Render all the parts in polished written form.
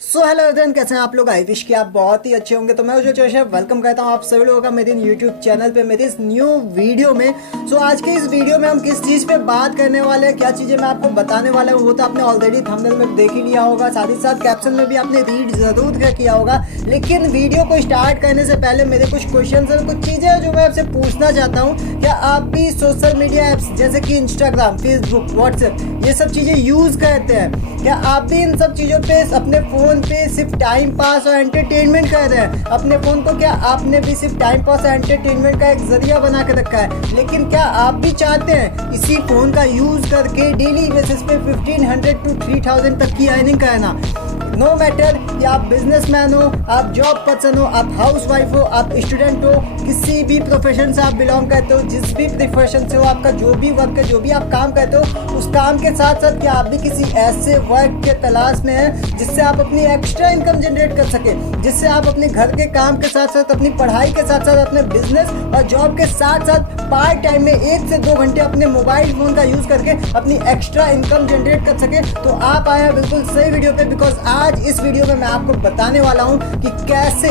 So hello everyone, कैसे हैं आप लोग। आई विश कि आप बहुत ही अच्छे होंगे। तो मैं जो वेलकम करता हूं आप सभी लोगों का मेरे यूट्यूब चैनल पे मेरे इस न्यू वीडियो में। सो आज के इस वीडियो में हम किस चीज़ पे बात करने वाले हैं, क्या चीज़ें मैं आपको बताने वाला हूं, वो तो आपने ऑलरेडी थंबनेल में देख ही लिया होगा, साथ ही साथ कैप्शन में भी आपने रीड ज़रूर किया होगा। लेकिन वीडियो को स्टार्ट करने से पहले मेरे कुछ क्वेश्चन और कुछ चीज़ें हैं जो मैं आपसे पूछना चाहता हूँ। क्या आप भी सोशल मीडिया ऐप्स जैसे कि इंस्टाग्राम, फेसबुक, व्हाट्सएप ये सब चीज़ें यूज़ करते हैं? क्या आप भी इन सब चीज़ों पे अपने फ़ोन पे सिर्फ टाइम पास और एंटरटेनमेंट कर रहे हैं? अपने फ़ोन को क्या आपने भी सिर्फ टाइम पास और एंटरटेनमेंट का एक ज़रिया बना के रखा है? लेकिन क्या आप भी चाहते हैं इसी फ़ोन का यूज़ करके डेली बेसिस पे 1500 to 3000 तक की अर्निंग करना? नो मैटर कि आप बिजनेसमैन हो, आप जॉब पर्सन हो, आप हाउस वाइफ हो, आप स्टूडेंट हो, किसी भी प्रोफेशन से आप बिलोंग करते हो, जिस भी प्रोफेशन से हो, आपका जो भी वर्क है, जो भी आप काम करते हो, उस काम के साथ साथ क्या आप भी किसी ऐसे वर्क के तलाश में हैं जिससे आप अपनी एक्स्ट्रा इनकम जनरेट कर सके, जिससे आप अपने घर के काम के साथ साथ अपनी पढ़ाई के साथ साथ अपने बिजनेस और जॉब के साथ साथ पार्ट टाइम में 1 से 2 घंटे अपने मोबाइल फोन का यूज करके अपनी एक्स्ट्रा इनकम जनरेट कर सके? तो आप आए हैं बिल्कुल सही वीडियो पे, बिकॉज आज इस वीडियो में मैं आपको बताने वाला हूं कि कैसे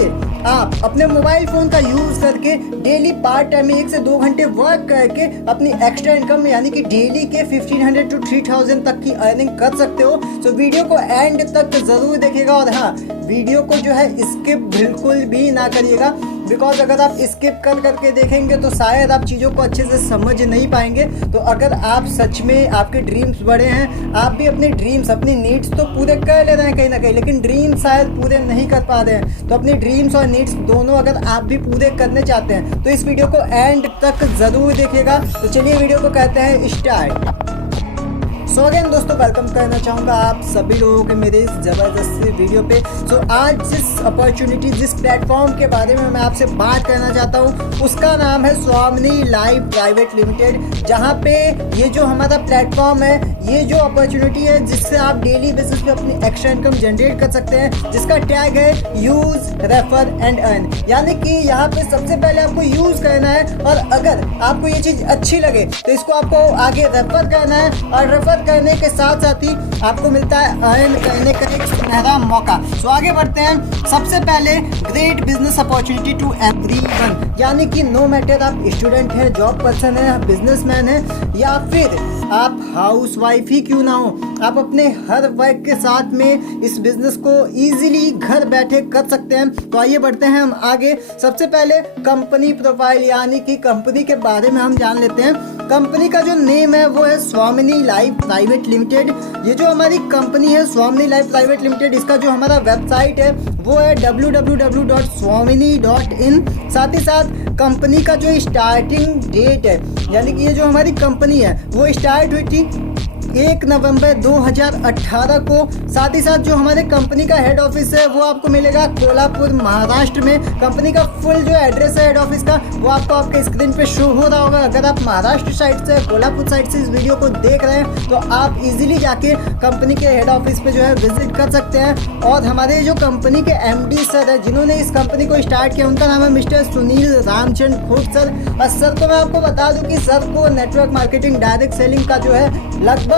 आप अपने मोबाइल फोन का यूज करके डेली पार्ट टाइम में 1 से 2 घंटे वर्क करके अपनी एक्स्ट्रा इनकम यानी कि डेली के 1500 to 3000 तक की अर्निंग कर सकते हो। तो वीडियो को एंड तक जरूर देखिएगा और हाँ, वीडियो को जो है स्किप बिल्कुल भी ना करिएगा, बिकॉज अगर आप स्किप कर करके देखेंगे तो शायद आप चीज़ों को अच्छे से समझ नहीं पाएंगे। तो अगर आप सच में आपके ड्रीम्स बड़े हैं, आप भी अपने ड्रीम्स अपनी नीड्स तो पूरे कर ले रहे हैं कहीं ना कहीं, लेकिन ड्रीम्स शायद पूरे नहीं कर पा रहे हैं, तो अपनी ड्रीम्स और नीड्स दोनों अगर आप भी पूरे करने चाहते हैं तो इस वीडियो को एंड तक ज़रूर देखिएगा। तो चलिए वीडियो को कहते हैं स्टार्ट। सो अगेन दोस्तों, वेलकम करना चाहूँगा आप सभी लोगों के मेरे इस ज़बरदस्त वीडियो पे। सो आज जिस अपॉर्चुनिटी, जिस प्लेटफॉर्म के बारे में मैं आपसे बात करना चाहता हूँ उसका नाम है स्वामिनी लाइव प्राइवेट लिमिटेड, जहाँ पे ये जो हमारा प्लेटफॉर्म है, ये जो अपॉर्चुनिटी है जिससे आप डेली बेसिस पे अपनी एक्स्ट्रा इनकम जनरेट कर सकते हैं, जिसका टैग है यूज़, रेफर एंड अर्न। यानी कि यहाँ पे सबसे पहले आपको यूज़ करना है और अगर आपको ये चीज़ अच्छी लगे तो इसको आपको आगे रेफर करना है और रेफर करने के साथ साथ ही आपको मिलता है अर्न करने का एक सुनहरा मौका। सो आगे बढ़ते हैं। सबसे पहले great business opportunity to everyone, यानी कि नो मैटर आप स्टूडेंट हैं, जॉब पर्सन है, बिजनेसमैन है या फिर आप हाउस वाइफ ही क्यों ना हो, आप अपने हर वर्क के साथ में इस बिजनेस को इजीली घर बैठे कर सकते हैं। तो आइए बढ़ते हैं हम आगे। सबसे पहले कंपनी प्रोफाइल यानी कि कंपनी के बारे में हम जान लेते हैं। कंपनी का जो नेम है वो है स्वामिनी लाइव प्राइवेट लिमिटेड। ये जो हमारी कंपनी है स्वामिनी लाइव प्राइवेट लिमिटेड, इसका जो हमारा वेबसाइट है वो है www.swamini.in। साथ ही साथ कंपनी का जो स्टार्टिंग डेट है, यानी कि ये जो हमारी कंपनी है वो स्टार्ट हुई थी 1 नवंबर 2018 को। साथ ही साथ जो हमारे कंपनी का हेड ऑफिस है वो आपको मिलेगा कोल्हापुर महाराष्ट्र में। कंपनी का फुल जो एड्रेस है हेड ऑफिस का वो आपको आपके स्क्रीन पे शो हो रहा होगा। अगर आप महाराष्ट्र साइड से, कोल्हापुर साइड से इस वीडियो को देख रहे हैं तो आप इजीली जाके कंपनी के हेड ऑफिस पे जो है विजिट कर सकते हैं। और हमारे जो कंपनी के MD सर है जिन्होंने इस कंपनी को स्टार्ट किया, उनका नाम है मिस्टर सुनील रामचंद्र खूब सर। और सर को मैं आपको बता दूं कि सर को नेटवर्क मार्केटिंग, डायरेक्ट सेलिंग का जो है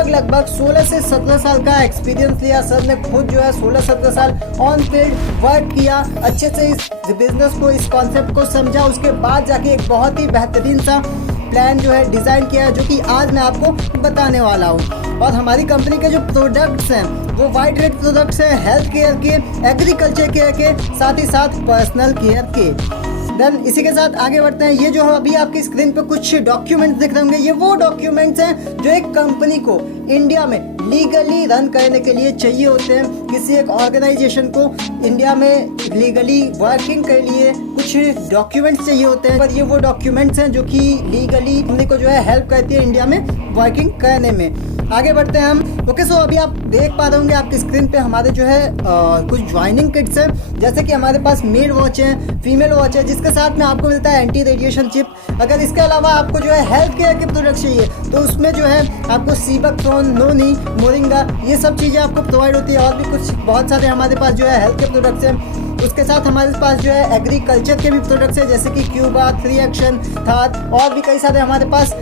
लगभग 16 से 17 साल का एक्सपीरियंस लिया। सर ने खुद जो है 16-17 साल ऑन फील्ड वर्क किया, अच्छे से इस बिजनेस को, इस कॉन्सेप्ट को समझा, उसके बाद जाके एक बहुत ही बेहतरीन सा प्लान जो है डिज़ाइन किया, जो कि आज मैं आपको बताने वाला हूँ। और हमारी कंपनी के जो प्रोडक्ट्स हैं वो वाइड रेट प्रोडक्ट्स हैं, हेल्थ केयर के, एग्रीकल्चर केयर के, साथ ही साथ पर्सनल केयर के। देन इसी के साथ आगे बढ़ते हैं। ये जो अभी आपकी स्क्रीन पे कुछ डॉक्यूमेंट्स दिख रहे होंगे, ये वो डॉक्यूमेंट्स हैं जो एक कंपनी को इंडिया में लीगली रन करने के लिए चाहिए होते हैं। किसी एक ऑर्गेनाइजेशन को इंडिया में लीगली वर्किंग के लिए कुछ डॉक्यूमेंट्स चाहिए होते हैं, पर ये वो डॉक्यूमेंट्स हैं जो कि लीगली कंपनी को जो है हेल्प करती है इंडिया में वर्किंग करने में। आगे बढ़ते हैं हम। ओके, सो अभी आप देख पा रहे होंगे आपकी स्क्रीन पे हमारे जो है कुछ ज्वाइनिंग किट्स हैं, जैसे कि हमारे पास मेल वॉच है, फीमेल वॉच है, जिसके साथ में आपको मिलता है एंटी रेडिएशन चिप। अगर इसके अलावा आपको जो है हेल्थ केयर के प्रोडक्ट चाहिए तो उसमें जो है आपको सीबकथ्रोन, नोनी, मोरिंगा, ये सब चीज़ें आपको प्रोवाइड होती है। और भी कुछ बहुत सारे हमारे पास जो है हेल्थ के प्रोडक्ट्स हैं। उसके साथ हमारे पास जो है एग्रीकल्चर के भी प्रोडक्ट्स हैं, जैसे कि क्यूबा, 3 एक्शन, थार, और भी कई सारे हमारे पास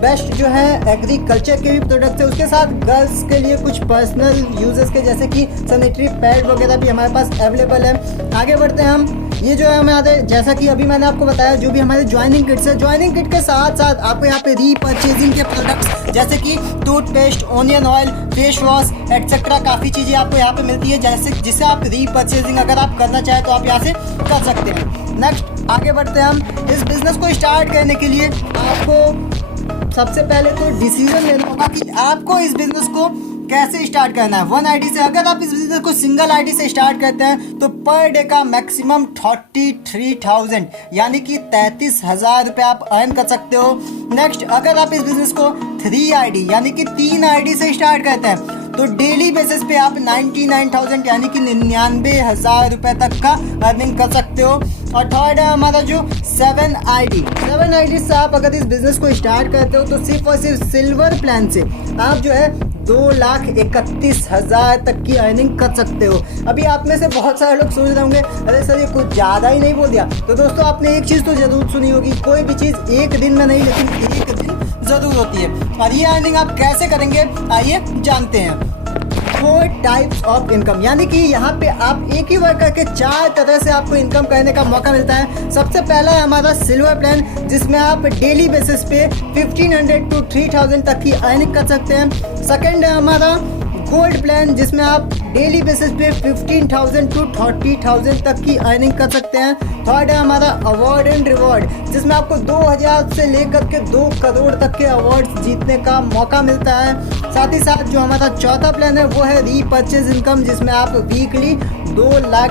बेस्ट जो है एग्रीकल्चर के भी प्रोडक्ट्स है, उसके साथ गर्ल्स के लिए कुछ पर्सनल यूजेस के जैसे कि सैनिटरी पैड वगैरह भी हमारे पास अवेलेबल है। आगे बढ़ते हैं हम। ये जो है हमें आते हैं, जैसा कि अभी मैंने आपको बताया, जो भी हमारे ज्वाइनिंग किट्स है, ज्वाइनिंग किट के साथ साथ आपको यहाँ पे रीपर्चेजिंग के प्रोडक्ट्स जैसे कि toothpaste, onion oil, face wash etcetera काफ़ी चीज़ें आपको यहाँ पे मिलती है, जैसे जिससे आप रीपर्चेजिंग अगर आप करना चाहें तो आप यहाँ से कर सकते हैं। नेक्स्ट आगे बढ़ते हैं हम। इस बिज़नेस को स्टार्ट करने के लिए आपको सबसे पहले तो डिसीजन लेना होगा कि आपको इस बिज़नेस को कैसे स्टार्ट करना है। 1 आईडी से अगर आप इस बिजनेस को सिंगल आईडी से स्टार्ट करते हैं तो पर डे का मैक्सिमम 33,000 यानी कि 33,000 रुपये आप अर्न कर सकते हो। नेक्स्ट अगर आप इस बिजनेस को 3 आईडी यानी कि 3 आईडी से स्टार्ट करते हैं तो डेली बेसिस पे आप 99,000 यानी कि 99,000 रुपये तक का अर्निंग कर सकते हो। और थर्ड है हमारा जो 7 आईडी से आप अगर इस बिजनेस को स्टार्ट करते हो तो सिर्फ और सिर्फ सिल्वर प्लान से आप जो है 2,31,000 तक की अर्निंग कर सकते हो। अभी आप में से बहुत सारे लोग सोच रहे होंगे अरे सर ये कुछ ज़्यादा ही नहीं बोल दिया। तो दोस्तों आपने एक चीज़ तो जरूर सुनी होगी, कोई भी चीज़ एक दिन में नहीं लेकिन एक दिन ज़रूर होती है। और ये अर्निंग आप कैसे करेंगे आइए जानते हैं। 4 टाइप्स ऑफ इनकम यानी कि यहाँ पे आप एक ही वर्कर के 4 तरह से आपको इनकम करने का मौका मिलता है। सबसे पहला है हमारा सिल्वर प्लान जिसमें आप डेली बेसिस पे 1,500 to 3,000 तक की अर्निंग कर सकते हैं। सेकंड है हमारा गोल्ड प्लान जिसमें आप डेली बेसिस पे 15,000 to 30,000 तक की अर्निंग कर सकते हैं। थर्ड है हमारा अवार्ड एंड रिवॉर्ड जिसमें आपको 2,000 से लेकर के 2 करोड़ तक के अवार्ड्स जीतने का मौका मिलता है। साथ ही साथ जो हमारा चौथा प्लान है वो है रीपर्चेज इनकम जिसमें आप वीकली 2 लाख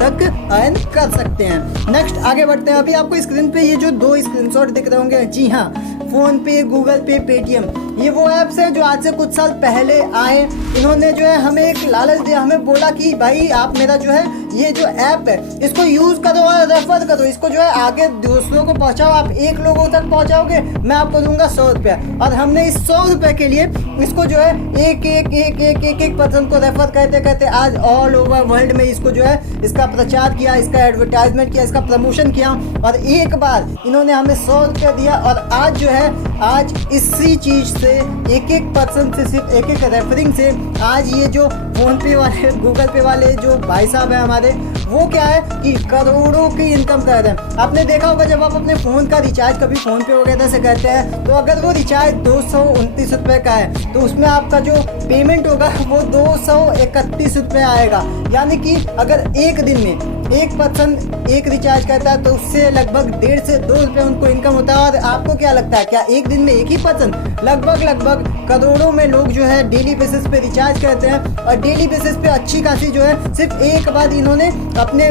तक अर्न कर सकते हैं। नेक्स्ट आगे बढ़ते हैं। अभी आपको स्क्रीन पे ये जो 2 स्क्रीनशॉट दिख रहे होंगे, जी हाँ, फोन पे, गूगल पे, पेटीएम, ये वो ऐप्स हैं जो आज से कुछ साल पहले आए। इन्होंने जो है हमें एक लालच दिया, हमें बोला कि भाई आप मेरा जो है ये जो ऐप है इसको यूज़ करो और रेफर करो, इसको जो है आगे दूसरों को पहुंचाओ। आप 1 लोगों तक पहुंचाओगे मैं आपको दूंगा 100 रुपया। और हमने इस 100 रुपये के लिए इसको जो है एक पर्सन को रेफर करते करते आज ऑल ओवर वर्ल्ड में इसको जो है इसका प्रचार किया, इसका एडवर्टाइजमेंट किया, इसका प्रमोशन किया और एक बार इन्होंने हमें 100 रुपया दिया। और आज जो है आज इसी चीज़ से एक पर्सन से सिर्फ एक रेफरिंग से आज ये जो फ़ोन पे वाले, गूगल पे वाले जो भाई साहब हैं हमारे, वो क्या है कि करोड़ों की इनकम कर रहे हैं। आपने देखा होगा जब आप अपने फ़ोन का रिचार्ज कभी फ़ोन पे वगैरह से करते हैं तो अगर वो रिचार्ज 229 रुपये का है तो उसमें आपका जो पेमेंट होगा वो 231 रुपये आएगा। यानी कि अगर एक दिन में एक पर्सन एक रिचार्ज करता है तो उससे लगभग 1.5 से 2 रुपये उनको इनकम होता है। और आपको क्या लगता है क्या एक दिन में एक ही पर्सन लगभग करोड़ों में लोग जो है डेली बेसिस पे रिचार्ज करते हैं और डेली बेसिस पे अच्छी खासी जो है सिर्फ एक बार इन्होंने अपने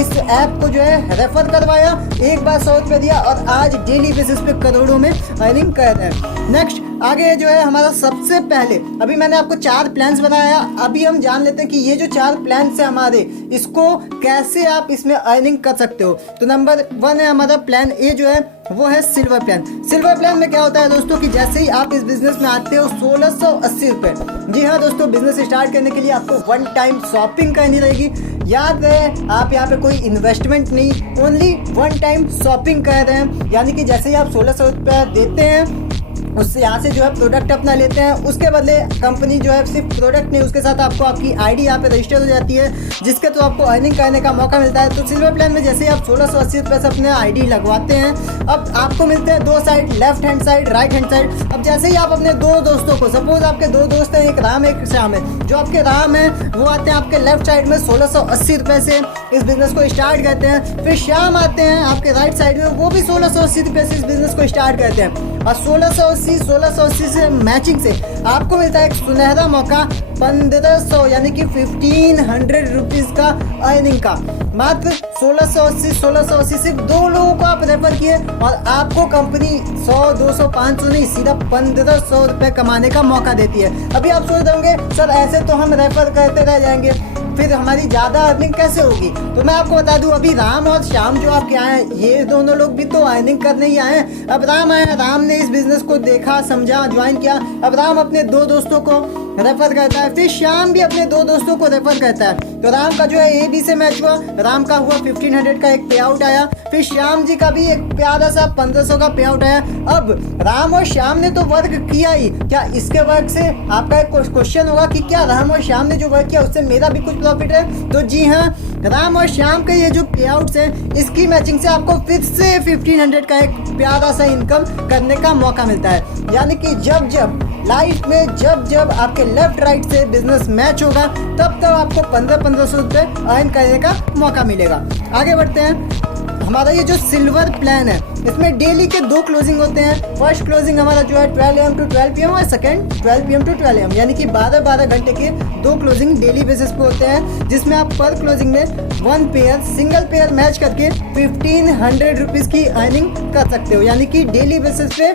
इस ऐप को जो है रेफर करवाया, एक बार 100 रुपये दिया और आज डेली बेसिस पे करोड़ों में अर्निंग कर रहे हैं। नेक्स्ट आगे जो है हमारा सबसे पहले अभी मैंने आपको 4 प्लान्स बताया, अभी हम जान लेते हैं कि ये जो 4 प्लान्स है हमारे इसको कैसे आप इसमें अर्निंग कर सकते हो। तो नंबर 1 है हमारा प्लान ए जो है वो है सिल्वर प्लान। सिल्वर प्लान में क्या होता है दोस्तों कि जैसे ही आप इस बिजनेस में आते हो 1,680 रुपये, जी हाँ दोस्तों, बिजनेस स्टार्ट करने के लिए आपको 1 टाइम शॉपिंग करनी रहेगी। याद रहे आप यहाँ पे कोई इन्वेस्टमेंट नहीं, ओनली 1 टाइम शॉपिंग कर रहे हैं। यानी कि जैसे ही आप 1,600 रुपये देते हैं उससे यहाँ से जो है प्रोडक्ट अपना लेते हैं, उसके बदले कंपनी जो है सिर्फ प्रोडक्ट नहीं उसके साथ आपको आपकी आईडी यहाँ पे रजिस्टर हो जाती है जिसके तो आपको अर्निंग करने का मौका मिलता है। तो सिल्वर प्लान में जैसे ही आप 1,680 रुपये से अपने आईडी लगवाते हैं अब आपको मिलते हैं 2 side, left hand side, right hand side. अब जैसे ही आप अपने 2 दोस्तों को, सपोज आपके 2 दोस्त हैं, एक राम एक श्याम है, जो आपके राम है वो आते हैं आपके लेफ्ट साइड में 1,680 रुपये से इस बिजनेस को स्टार्ट करते हैं। फिर श्याम आते हैं आपके राइट साइड में, वो भी 1,680 रुपये से इस बिजनेस को स्टार्ट करते हैं और 1,680 से मैचिंग से आपको मिलता है एक सुनहरा मौका 1,500 यानी कि 1,500 रुपीज़ का अर्निंग का। मात्र 1,680 सिर्फ 2 लोगों को आप रेफर किए और आपको कंपनी 100, 200, 500 नहीं सीधा 1,500 रुपये कमाने का मौका देती है। अभी आप सोच रहे होंगे सर ऐसे तो हम रेफर करते रह जाएंगे, फिर हमारी ज़्यादा अर्निंग कैसे होगी। तो मैं आपको बता दूं अभी राम और श्याम जो आपके आए हैं ये दोनों लोग भी तो अर्निंग करने ही आए हैं। अब राम आया, राम ने इस बिज़नेस को देखा, समझा, ज्वाइन किया। अब राम अपने 2 दोस्तों को रेफर करता है, फिर श्याम भी अपने 2 दोस्तों को रेफर करता है। तो राम का जो है AB से मैच हुआ, राम का हुआ 1500 का एक पे आउट आया, फिर श्याम जी का भी एक प्यारा सा 1500 का पे आउट आया। अब राम और श्याम ने तो वर्क किया ही, क्या इसके वर्क से आपका एक क्वेश्चन होगा कि क्या राम और श्याम ने जो वर्क किया उससे मेरा भी कुछ प्रॉफिट है? तो जी हाँ, राम और श्याम के ये जो पे आउट्स हैं इसकी मैचिंग से आपको फिर से 1500 का एक प्यारा सा इनकम करने का मौका मिलता है। यानी कि जब जब लाइफ में जब आपके लेफ्ट राइट से बिजनेस मैच होगा तब आपको 1500 रुपये अर्न करने का मौका मिलेगा। आगे बढ़ते हैं। हमारा ये जो सिल्वर प्लान है इसमें डेली के 2 क्लोजिंग होते हैं। फर्स्ट क्लोजिंग हमारा जो है 12 AM to 12 PM और सेकंड 12 PM to 12 AM, यानी कि 12 घंटे के 2 क्लोजिंग डेली बेसिस पे होते हैं, जिसमें आप पर क्लोजिंग में 1 पेयर सिंगल पेयर मैच करके 1500 रुपीज़ की अर्निंग कर सकते हो। यानी कि डेली बेसिस पे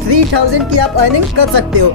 3000 की आप अर्निंग कर सकते हो।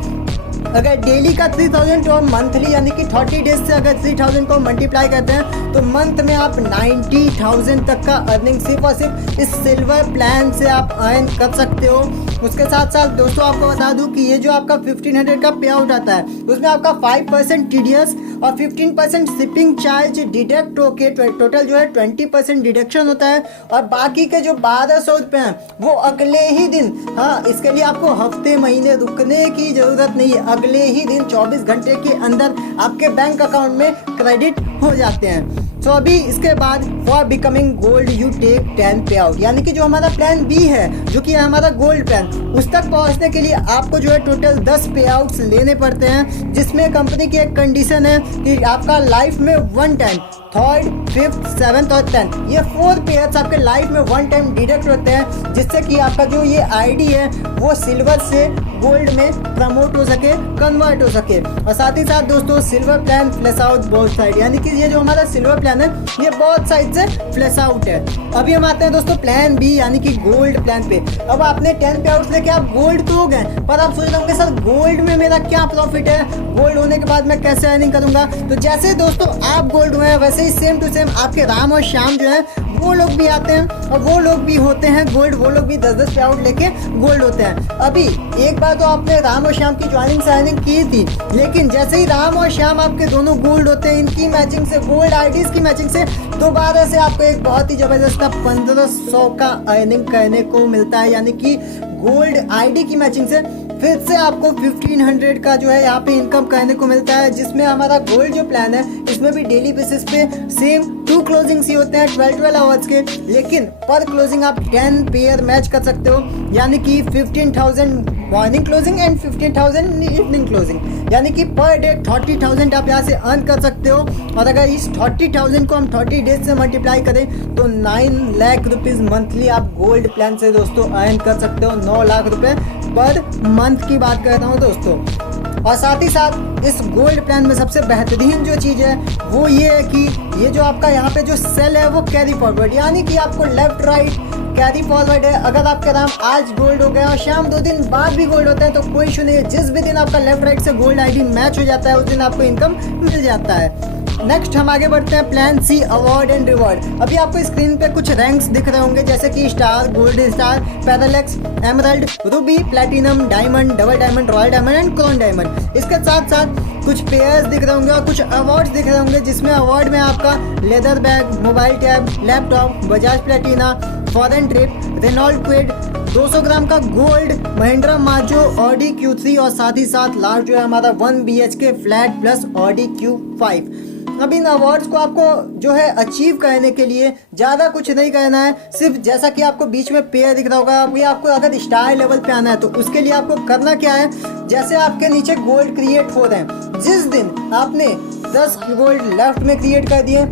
अगर डेली का 3000 तो मंथली यानी कि 30 डेज से अगर 3000 को मल्टीप्लाई करते हैं तो मंथ में आप 90,000 तक का अर्निंग सिर्फ और सिर्फ इस सिल्वर प्लान से आप अर्न कर सकते हो। उसके साथ साथ दोस्तों आपको बता दूं कि ये जो आपका 1500 का पे आउट आता है उसमें आपका 5% TDS और 15% शिपिंग चार्ज डिडक्ट होके टोटल जो है 20% डिडक्शन होता है, और बाकी के जो 1200 रुपये हैं वो अगले ही दिन, हाँ इसके लिए आपको हफ्ते महीने रुकने की ज़रूरत नहीं है, अगले ही दिन 24 घंटे के अंदर आपके बैंक अकाउंट में क्रेडिट हो जाते हैं। तो अभी इसके बाद for becoming gold you take 10 pay out, यानी कि जो हमारा प्लान बी है जो कि है हमारा गोल्ड प्लान, उस तक पहुंचने के लिए आपको जो है टोटल 10 पे आउट्स लेने पड़ते हैं, जिसमें कंपनी की एक कंडीशन है कि आपका लाइफ में 1 टाइम 3rd, 5th, 7th और 10th ये 4 पेयर्स आपके लाइफ में 1 टाइम डिडक्ट होते हैं, जिससे कि आपका जो ये आईडी है वो सिल्वर से गोल्ड में प्रमोट हो सके, कन्वर्ट हो सके। और साथ ही साथ दोस्तों silver plan flash out both side, यानी कि ये जो हमारा सिल्वर प्लान है ये बहुत साइड से फ्लैश आउट है। अभी हम आते हैं दोस्तों प्लान बी यानी कि गोल्ड प्लान पे। अब आपने 10 पे आउट लेके आप गोल्ड तो हो गए, पर आप सोच रहे होंगे सर गोल्ड में मेरा क्या प्रॉफिट है, गोल्ड होने के बाद मैं कैसे अर्निंग करूंगा? तो जैसे दोस्तों आप गोल्ड हुए हैं वैसे ही सेम टू सेम आपके राम और श्याम जो है वो लोग भी आते हैं और वो लोग भी होते हैं गोल्ड, वो लोग भी 10-10 पे आउट लेके गोल्ड होते हैं। अभी एक बार तो आपने राम और श्याम की ज्वाइनिंग से अर्निंग की थी, लेकिन जैसे ही राम और श्याम आपके दोनों गोल्ड होते हैं, इनकी मैचिंग से गोल्ड आईडीज की मैचिंग से दोबारा से आपको एक बहुत ही जबरदस्त 1500 का अर्निंग करने को मिलता है। यानी कि गोल्ड आईडी की मैचिंग से फिर से आपको 1500 का जो है यहाँ पे इनकम करने को मिलता है, जिसमें हमारा गोल्ड जो प्लान है इसमें भी डेली बेसिस पे सेम 2 क्लोजिंग्स ही होते हैं 12 आवर्स के, लेकिन पर क्लोजिंग आप 10 पेयर मैच कर सकते हो। यानी कि 15,000 morning closing and 15,000 evening closing, यानी कि पर डे 30,000 आप यहाँ से अर्न कर सकते हो। और अगर इस 30,000 को हम 30 डेज से मल्टीप्लाई करें तो 9 लाख रुपीज़ मंथली आप गोल्ड प्लान से दोस्तों अर्न कर सकते हो। 9 लाख रुपए पर मंथ की बात कर रहा हूँ दोस्तों। और साथ ही साथ इस गोल्ड प्लान में सबसे बेहतरीन जो चीज़ है वो ये है कि ये जो आपका यहाँ पे जो सेल है वो कैरी फॉरवर्ड, यानी कि आपको लेफ्ट राइट कैरी फॉरवर्ड है। अगर आपका नाम आज गोल्ड हो गया और शाम 2 दिन बाद भी गोल्ड होता है तो कोई इशू नहीं है, जिस भी दिन आपका लेफ्ट राइट से गोल्ड आईडी मैच हो जाता है उस दिन आपको इनकम मिल जाता है। नेक्स्ट हम आगे बढ़ते हैं plan C award and reward. अभी आपको स्क्रीन पे कुछ रैंक्स दिख रहे होंगे जैसे कि स्टार, गोल्ड स्टार, पैरालेक्स, emerald, ruby, platinum, diamond, double diamond, royal diamond and crown diamond. इसके साथ साथ कुछ पेयर्स दिख रहे होंगे और कुछ अवार्ड्स दिख रहे होंगे, जिसमें अवार्ड में आपका leather bag, mobile tab, laptop, Bajaj Platina, foreign trip, Renault Kwid, 200 gram का गोल्ड, महिंद्रा माजो, ऑडी Q3 और साथ ही साथ लास्ट जो है हमारा 1 BHK flat plus Audi Q5। अब इन अवार्ड्स को आपको जो है अचीव करने के लिए ज़्यादा कुछ नहीं करना है, सिर्फ जैसा कि आपको बीच में पेयर दिख रहा होगा, अभी आपको अगर स्टार लेवल पे आना है तो उसके लिए आपको करना क्या है, जैसे आपके नीचे गोल्ड क्रिएट हो रहे हैं, जिस दिन आपने 10 गोल्ड लेफ्ट में क्रिएट कर दिए,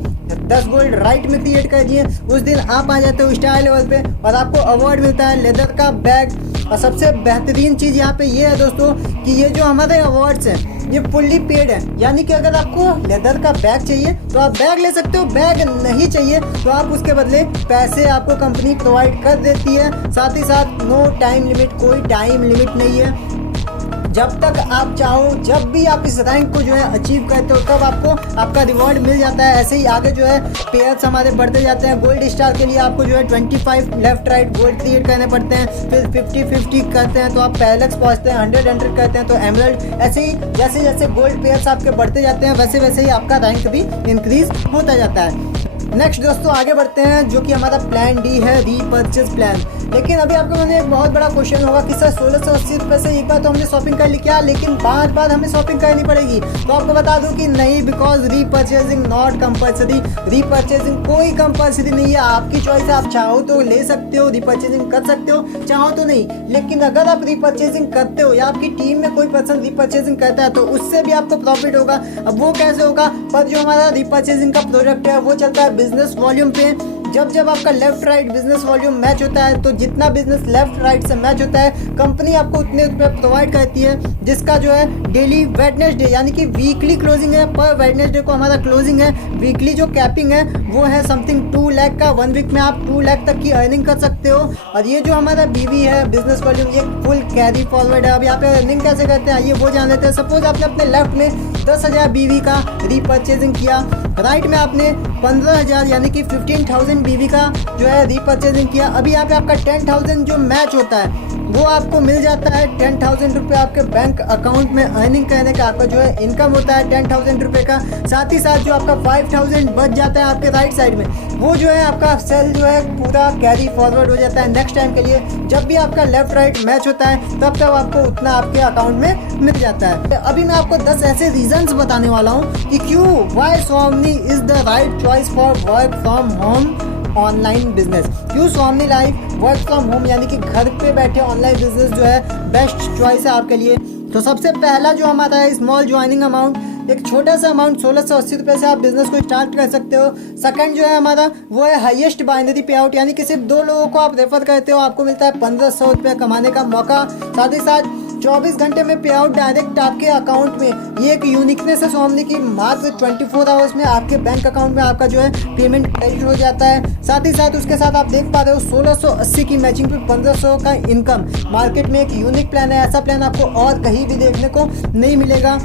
10 गोल्ड राइट में क्रिएट कर दिए, उस दिन आप आ जाते हो स्टार लेवल पे और आपको अवार्ड मिलता है लेदर का बैग। और सबसे बेहतरीन चीज़ यहाँ पे ये है दोस्तों कि ये जो हमारे अवार्ड्स हैं ये फुल्ली पेड है, यानी कि अगर आपको लेदर का बैग चाहिए तो आप बैग ले सकते हो, बैग नहीं चाहिए तो आप उसके बदले पैसे आपको कंपनी प्रोवाइड कर देती है। साथ ही साथ नो टाइम लिमिट, कोई टाइम लिमिट नहीं है, जब तक आप चाहो, जब भी आप इस रैंक को जो है अचीव करते हो तब आपको आपका रिवॉर्ड मिल जाता है। ऐसे ही आगे जो है पेयर्स हमारे बढ़ते जाते हैं। गोल्ड स्टार के लिए आपको जो है 25 लेफ्ट राइट गोल्ड क्रिएट करने पड़ते हैं, फिर 50-50 करते हैं तो आप पैलेक्स पहुँचते हैं, 100 करते हैं तो एमरल्ड। ऐसे ही जैसे जैसे गोल्ड पेयर्स आपके बढ़ते जाते हैं वैसे वैसे ही आपका रैंक भी इंक्रीज होता जाता है। नेक्स्ट दोस्तों आगे बढ़ते हैं, जो कि हमारा प्लान डी है, रीपर्चेज प्लान। लेकिन अभी आपके मन में एक बहुत बड़ा क्वेश्चन होगा कि सर 1680 रुपये से एक बार तो हमने शॉपिंग कर ली, क्या लेकिन बार बार हमें शॉपिंग करनी पड़ेगी? तो आपको बता दूं कि नहीं, because repurchasing not compulsory. Repurchasing कोई कंपल्सरी नहीं है, आपकी चॉइस है। आप चाहो तो ले सकते हो, रीपर्चेजिंग कर सकते हो, चाहो तो नहीं। लेकिन अगर आप रीपर्चेजिंग करते हो या आपकी टीम में कोई पर्सन रीपर्चेजिंग करता है तो उससे भी आपको प्रॉफिट होगा। अब वो कैसे होगा? पर जो हमारा रीपर्चेजिंग का प्रोडक्ट है वो चलता है बिजनेस वॉल्यूम पे। जब आपका left right business volume match होता है तो जितना बिजनेस लेफ्ट राइट से मैच होता है कंपनी आपको उतने रुपये प्रोवाइड करती है, जिसका जो है डेली वेडनेसडे यानी कि वीकली क्लोजिंग है। पर वेडनेसडे को हमारा क्लोजिंग है। वीकली जो कैपिंग है वो है समथिंग 2 लाख का। 1 वीक में आप 2 लाख तक की अर्निंग कर सकते हो। और ये जो हमारा बीवी है बिजनेस वॉल्यूम, ये फुल कैरी फॉरवर्ड है। अब यहाँ पे अर्निंग कैसे करते हैं ये वो जान लेते हैं। सपोज आपने अपने लेफ्ट में 10,000 बीवी का रीपर्चेजिंग किया, राइट में आपने 15,000 यानी कि 15,000 बीवी का जो है रीपर्चेजिंग किया। अभी यहाँ पे आपका 10,000 जो मैच होता है वो आपको मिल जाता है। 10,000 रुपये आपके बैंक अकाउंट में अर्निंग करने का आपका जो है इनकम होता है 10,000 रुपये का। साथ ही साथ जो आपका 5,000 बच जाता है आपके राइट साइड में, वो जो है आपका सेल जो है पूरा कैरी फॉरवर्ड हो जाता है नेक्स्ट टाइम के लिए। जब भी आपका लेफ्ट राइट मैच होता है तब आपको उतना आपके अकाउंट में मिल जाता है। अभी मैं आपको 10 ऐसे रीजंस बताने वाला हूँ कि क्यों why Swami is the right choice for work from home online business. क्यों Swami life work from home यानी कि घर पे बैठे ऑनलाइन बिजनेस जो है बेस्ट चॉइस है आपके लिए। तो सबसे पहला जो हमारा है स्मॉल ज्वाइनिंग अमाउंट, एक छोटा सा अमाउंट 1680 रुपये से आप बिजनेस को स्टार्ट कर सकते हो। सेकंड जो है हमारा वो है हाईएस्ट बाइनरी पे आउट, यानी कि सिर्फ 2 लोगों को आप रेफर करते हो, आपको मिलता है 1500 रुपये कमाने का मौका। साथ ही साथ 24 घंटे में पे आउट डायरेक्ट आपके अकाउंट में। ये एक यूनिकनेस है स्वामी की, मात्र 24 आवर्स में आपके बैंक अकाउंट में आपका जो है पेमेंट क्रेडिट हो जाता है। साथ ही साथ उसके साथ आप देख पा रहे हो 1680 की मैचिंग पे 1500 का इनकम। मार्केट में एक यूनिक प्लान है, ऐसा प्लान आपको और कहीं भी देखने को नहीं मिलेगा।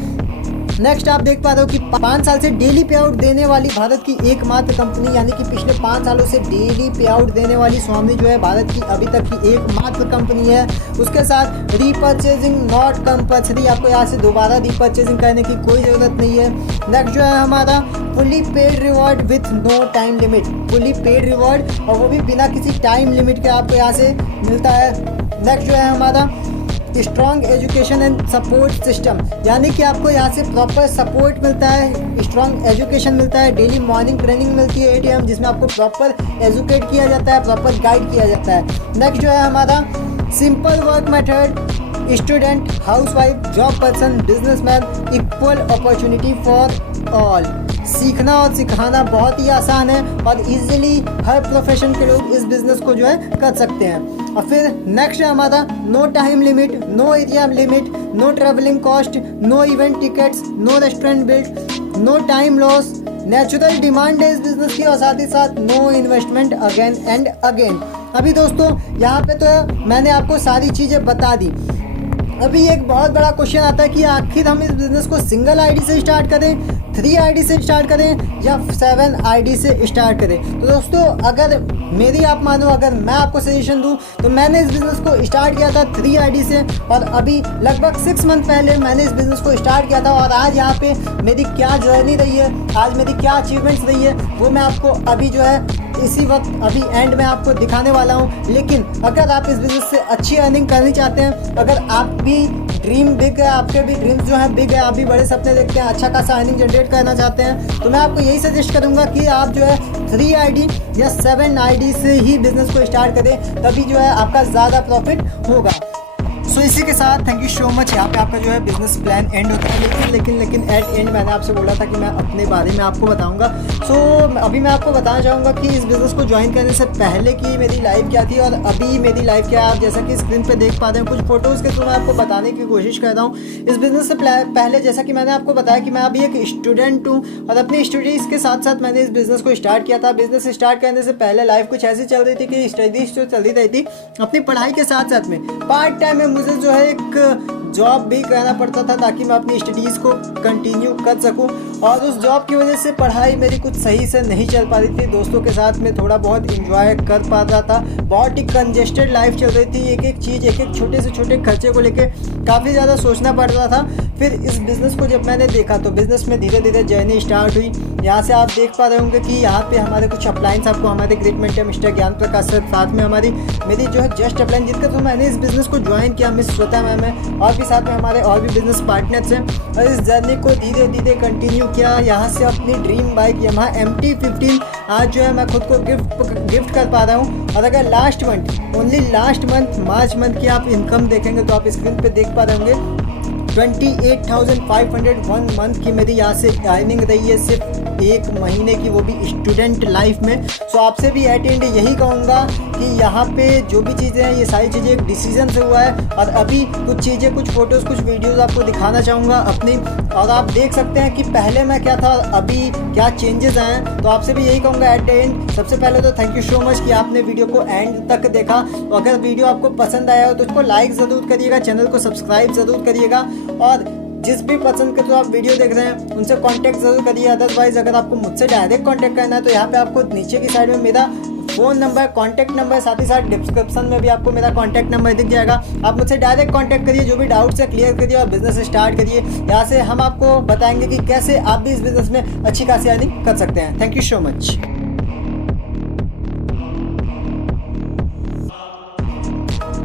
नेक्स्ट आप देख पा रहे हो कि 5 साल से डेली पे आउट देने वाली भारत की एकमात्र कंपनी, यानी कि पिछले 5 सालों से डेली पे आउट देने वाली स्वामी जो है भारत की अभी तक की एकमात्र कंपनी है। उसके साथ रीपर्चेजिंग नॉट कंपल्सरी, आपको यहाँ से दोबारा रीपर्चेजिंग करने की कोई ज़रूरत नहीं है। नेक्स्ट जो है हमारा fully paid reward with no time limit, fully paid reward और वो भी बिना किसी टाइम लिमिट के आपको यहाँ से मिलता है। नेक्स्ट जो है हमारा strong education and support system, यानी कि आपको यहाँ से प्रॉपर सपोर्ट मिलता है, स्ट्रॉन्ग एजुकेशन मिलता है, डेली मॉर्निंग ट्रेनिंग मिलती है 8 AM जिसमें आपको प्रॉपर एजुकेट किया जाता है, प्रॉपर गाइड किया जाता है। नेक्स्ट जो है हमारा simple work method, student, housewife, job person, businessman, equal opportunity for all. सीखना और सिखाना बहुत ही आसान है और इजीली हर प्रोफेशन के लोग इस बिज़नेस को जो है कर सकते हैं। और फिर नेक्स्ट है हमारा no time limit, no area limit, no travelling cost, no event tickets, no restaurant bills, no time loss, natural demand है इस बिज़नेस की और साथ ही साथ no investment again and again. अभी दोस्तों यहाँ पे तो मैंने आपको सारी चीज़ें बता दी। अभी एक बहुत बड़ा क्वेश्चन आता है कि आखिर हम इस बिज़नेस को सिंगल आईडी से स्टार्ट करें, 3 आईडी से स्टार्ट करें या 7 आईडी से स्टार्ट करें। तो दोस्तों अगर मेरी आप मानो, अगर मैं आपको सजेशन दूं तो मैंने इस बिज़नेस को स्टार्ट किया था 3 आईडी से और अभी लगभग 6 मंथ पहले मैंने इस बिज़नेस को स्टार्ट किया था। और आज यहाँ पे मेरी क्या जर्नी रही है, आज मेरी क्या अचीवमेंट्स रही है, वो मैं आपको अभी जो है इसी वक्त अभी एंड में आपको दिखाने वाला हूँ। लेकिन अगर आप इस बिज़नेस से अच्छी अर्निंग करनी चाहते हैं, अगर आप भी ड्रीम बिग है, आपके भी ड्रीम्स जो हैं बिग है, आप भी बड़े सपने देखते हैं, अच्छा खासा अर्निंग जनरेट करना चाहते हैं, तो मैं आपको यही सजेस्ट करूंगा कि आप जो है 3 आईडी या 7 आईडी से ही बिज़नेस को स्टार्ट करें, तभी जो है आपका ज़्यादा प्रॉफिट होगा। सो इसी के साथ थैंक यू सो मच। यहाँ पे आपका जो है बिजनेस प्लान एंड होता है, लेकिन एट एंड मैंने आपसे बोला था कि मैं अपने बारे में आपको बताऊंगा। सो अभी मैं आपको बताना चाहूँगा कि इस बिज़नेस को ज्वाइन करने से पहले की मेरी लाइफ क्या थी और अभी मेरी लाइफ क्या है। आप जैसा कि स्क्रीन पे देख पाते हैं कुछ फोटोज़ के थ्रू मैं आपको बताने की कोशिश कर रहा हूँ। इस बिज़नेस से पहले जैसा कि मैंने आपको बताया कि मैं अभी एक स्टूडेंट हूँ और अपनी स्टडीज़ के साथ साथ मैंने इस बिज़नेस को स्टार्ट किया था। बिज़नेस स्टार्ट करने से पहले लाइफ कुछ ऐसी चल रही थी कि स्टडीज़ जो चल रही थी अपनी पढ़ाई के साथ साथ में पार्ट टाइम में मुझे से जो है एक जॉब भी करना पड़ता था ताकि मैं अपनी स्टडीज़ को कंटिन्यू कर सकूं, और उस जॉब की वजह से पढ़ाई मेरी कुछ सही से नहीं चल पा रही थी। दोस्तों के साथ में थोड़ा बहुत इंजॉय कर पाता था, बहुत ही कंजेस्टेड लाइफ चल रही थी। एक एक चीज़, एक एक छोटे से छोटे खर्चे को लेके काफ़ी ज़्यादा सोचना पड़ रहा था। फिर इस बिज़नेस को जब मैंने देखा तो बिज़नेस में धीरे धीरे जर्नी स्टार्ट हुई। यहाँ से आप देख पा रहे होंगे कि यहाँ पे हमारे कुछ अपलाइंस आपको हमारे ग्रेटमेंट है मिस्टर ज्ञान प्रकाश सर, साथ में मेरी जो है जस्ट अपलाइन, जिसका तो मैंने इस बिज़नेस को ज्वाइन किया, मिस श्वेता मैम है, और भी साथ में हमारे और भी बिजनेस पार्टनर्स हैं। और इस जर्नी को धीरे धीरे कंटिन्यू किया। यहाँ से अपनी ड्रीम बाइक यामाहा MT-15 आज जो है मैं खुद को गिफ्ट कर पा रहा हूँ। और अगर last month, only last month, March month की आप इनकम देखेंगे तो आप स्क्रीन पे देख पा रहे होंगे 28,500 1 मंथ की मेरी यहाँ से अर्निंग रही है, सिर्फ एक महीने की, वो भी स्टूडेंट लाइफ में। सो आपसे भी एट एंड यही कहूँगा कि यहाँ पे जो भी चीज़ें हैं ये सारी चीज़ें एक डिसीजन से हुआ है। और अभी कुछ चीज़ें, कुछ फोटोज़, कुछ वीडियोस आपको दिखाना चाहूँगा अपनी, और आप देख सकते हैं कि पहले मैं क्या था, अभी क्या चेंजेस आए हैं। तो आपसे भी यही कहूँगा एट एंड, सबसे पहले तो थैंक यू सो मच कि आपने वीडियो को एंड तक देखा। तो अगर वीडियो आपको पसंद आया हो तो उसको लाइक ज़रूर करिएगा, चैनल को सब्सक्राइब ज़रूर करिएगा, और जिस भी पर्सन के तो आप वीडियो देख रहे हैं उनसे कांटेक्ट जरूर करिए। अदरवाइज अगर आपको मुझसे डायरेक्ट कांटेक्ट करना है तो यहाँ पे आपको नीचे की साइड में मेरा फ़ोन नंबर, कांटेक्ट नंबर, साथ ही साथ डिस्क्रिप्शन में भी आपको मेरा कांटेक्ट नंबर दिख जाएगा। आप मुझसे डायरेक्ट कांटेक्ट करिए, जो भी डाउट्स है क्लियर करिए और बिजनेस स्टार्ट करिए। यहाँ से हम आपको बताएंगे कि कैसे आप भी इस बिजनेस में अच्छी खासी अर्निंग कर सकते हैं। Thank you so much.